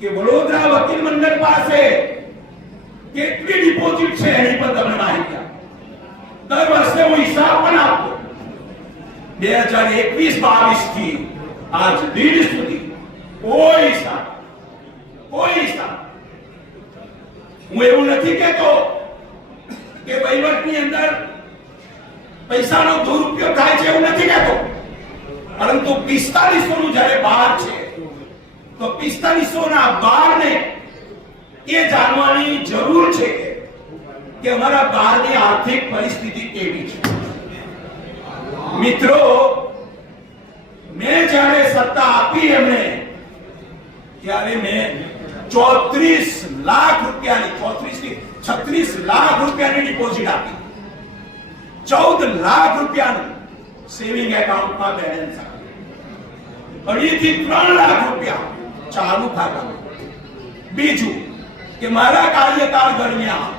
કે વડોદરા વકીલ મંડળ પાસે કેટલી ડિપોઝિટ છે એની પર તમને માહિતી આપો। દર વર્ષે હું હિસાબ પણ આપતો 2021-22 થી આજ દિન સુધી કોઈ હિસાબ હું એવું નથી કહેતો કે વહીવટની અંદર પૈસાનો દુરુપયોગ થાય છે એવું નથી કહેતો, પરંતુ 4500 નું જ્યારે બાર છે તો 4500 ના બારને એ જાણવાની જરૂર છે કે અમારા બારની આર્થિક પરિસ્થિતિ કેવી છે। મિત્રો, મેં જ્યારે સત્તા આપી એમને ત્યારે મેં 34 લાખ રૂપિયાની 36 લાખ રૂપિયાની ડિપોઝિટ આપી, 14 લાખ રૂપિયાનું સેવિંગ એકાઉન્ટમાં બેલેન્સ આપ્યું, 2.5 થી 3 લાખ રૂપિયા ચાલુ ખાતામાં। બીજું કે મારા કાર્યકાળ દરમિયાન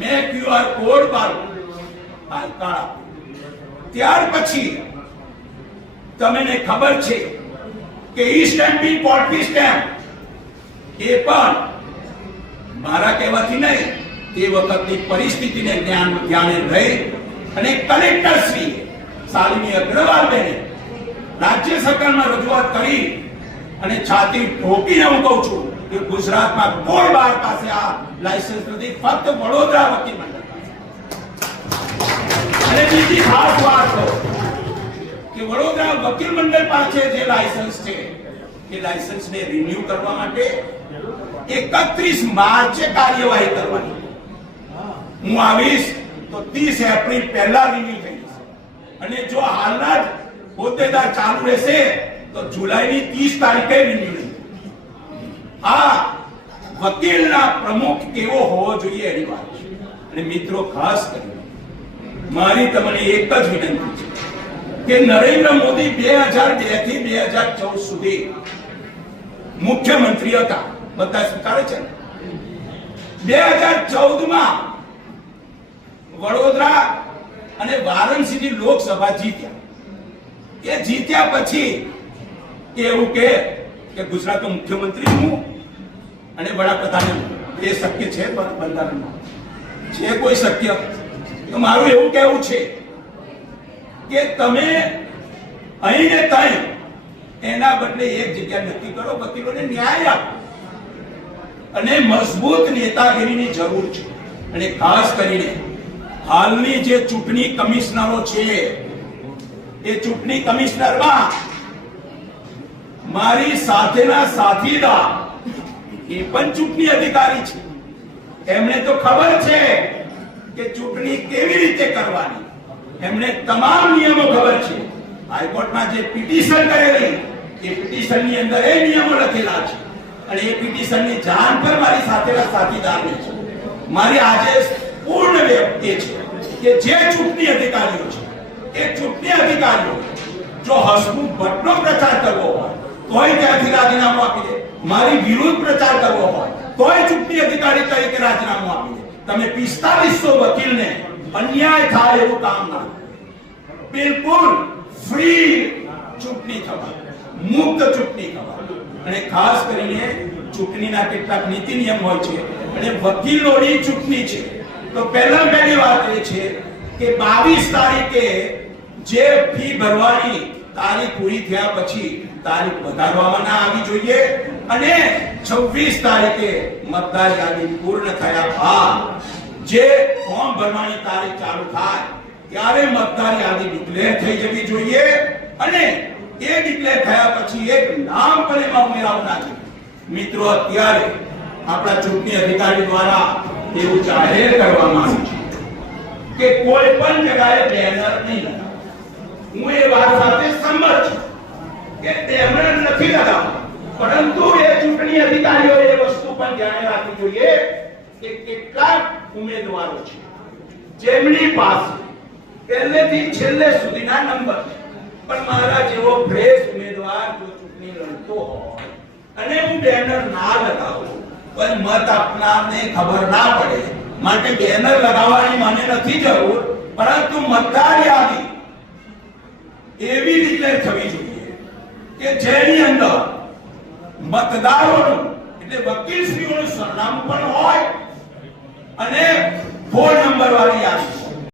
મેં QR કોડ પર ત્યાર પછી તમને ખબર છે કે ઈ સ્ટેમ્પિંગ પોલ્ટ્રી સ્ટેમ્પ એ પણ મારા કહેવાથી નહીં, તે વખતની પરિસ્થિતિને ધ્યાને લઈ અને કલેક્ટર શ્રી શાલિની અગ્રવાલ બેને રાજ્ય સરકારમાં રજૂઆત કરી અને છાતી ઠોકીને હું કહું છું કે ગુજરાતમાં કોઈ બાર પાસે આ લાયસન્સ નથી, ફક્ત વડોદરા વકીલ મંડળ પાસે। અને બીજી ખાસ વાત કે વડોદરા વકીલ મંડળ પાસે જે લાયસન્સ છે એ લાયસન્સને રિન્યુ કરવા માટે 31 માર્ચે કાર્યવાહી કરવાની, હું આવીશ તો 30 એપ્રિલ પહેલા રિન્યુ થઈ જશે, અને જો હાલના જ હોદ્દેદાર ચાલુ રહેશે તો જુલાઈની 30 તારીખે રિન્યુ નહીં। આ વકીલના પ્રમુખ કેવો હોવો જોઈએ એની વાત છે। અને મિત્રો, ખાસ કરીને મારી તમને એક જ વિનંતી છે કે નરેન્દ્ર મોદી 2002 થી 2014 સુધી મુખ્યમંત્રી હતા, બધા સ્વીકારે છે। 2014 માં વડોદરા અને વારાણસીની લોકસભા જીત્યા, એ જીત્યા પછી એવું કે ગુજરાતનો મુખ્યમંત્રી હું અને વડાપ્રધાન એ શક્ય છે બંધારણમાં છે કોઈ શક્ય? તો મારું એવું કહેવું છે કે તમે અહીં ને ત્યાં એના બદલે એક જગ્યા નક્કી કરો, વકીલોને ન્યાય આપો, અને મજબૂત નેતાગીરીની જરૂર છે। અને ખાસ કરીને હાલની જે ચૂંટણી કમિશનરો છે એ ચૂંટણી કમિશનરમાં મારી સાથેના સાથીદાર એ પણ ચૂંટણી અધિકારી છે, એમને તો ખબર છે કે ચૂંટણી કેવી રીતે કરવાની, એમને તમામ નિયમો ખબર છે। હાઈકોર્ટમાં જે પિટિશન કરેલી એ પિટિશનની અંદર એ નિયમો લખેલા છે, અને એ પિટિશનની જાણ પર મારી સાથેના સાથીદારને છે। મારી આજે પૂર્ણ વ્યક્તિ છે કે જે ચૂંટણી અધિકારીઓ છે એ ચૂંટણી અધિકારીઓ જો હસમુખ ભટ્ટનો પ્રચાર કરવો હોય તોય ત્યાંથી રાજીનામું આપી દે, મારી વિરુદ્ધ પ્રચાર કરવો હોય તોય ચૂંટણી અધિકારી તરીકે રાજીનામું આપી દે। તમે 4500 વકીલને અન્યાય થાય એવું કામ ના, બિલકુલ ફ્રી ચૂંટણી થવા, મુક્ત ચૂંટણી થવા। અને ખાસ કરીને ચૂંટણીના કેટલાક નીતિ નિયમ હોય છે, અને વકીલોની ચૂંટણી છે તો પહેલી વાત એ છે કે 22 તારીખે જે ફી ભરવાની તારીખ પૂરી થયા પછી તારીખ વધારવામાં ના આવી જોઈએ, અને 26 તારીખે મતદાર યાદી પૂર્ણ થયા બાદ જે ફોર્મ ભરવાની તારીખ ચાલુ થાય ત્યારે મતદાર યાદી ડિક્લેર થઈ જવી જોઈએ, અને એ ડિક્લેર થયા પછી એક નામ પણ એમાં ઉમેરાવું ના જોઈએ। મિત્રો, અત્યારે આપણા ચૂંટણી અધિકારી દ્વારા એવું જાહેર કરવામાં આવ્યું છે કે કોઈ પણ જગ્યાએ બેનર નહીં લગાવવા। હું એ વાત સાથે સંમત છું કે બેનર નથી લગાવવા, પરંતુ એ ચૂંટણી અધિકારીઓ એ વસ્તુ પણ ધ્યાને રાખવી જોઈએ કે કેટલાક ઉમેદવારો છે જેમની પાસે પહેલેથી છેલ્લે સુધીના નંબર છે, પણ મારા જેવો ફ્રેશ ઉમેદવાર જો ચૂંટણી લડતો હોય અને હું બેનર ના લગાવું પણ મત આપનારને ખબર ના પડે, માટે બેનર લગાવવાની મને નથી જરૂર, પરંતુ મતદાર યાદી એવી ડિક્લેર થવી જોઈએ કે જેની અંદર મતદારોનું એટલે વકીલશ્રીઓનું સરનામું પણ હોય અને ફોન નંબર વાળી યાદી હોય.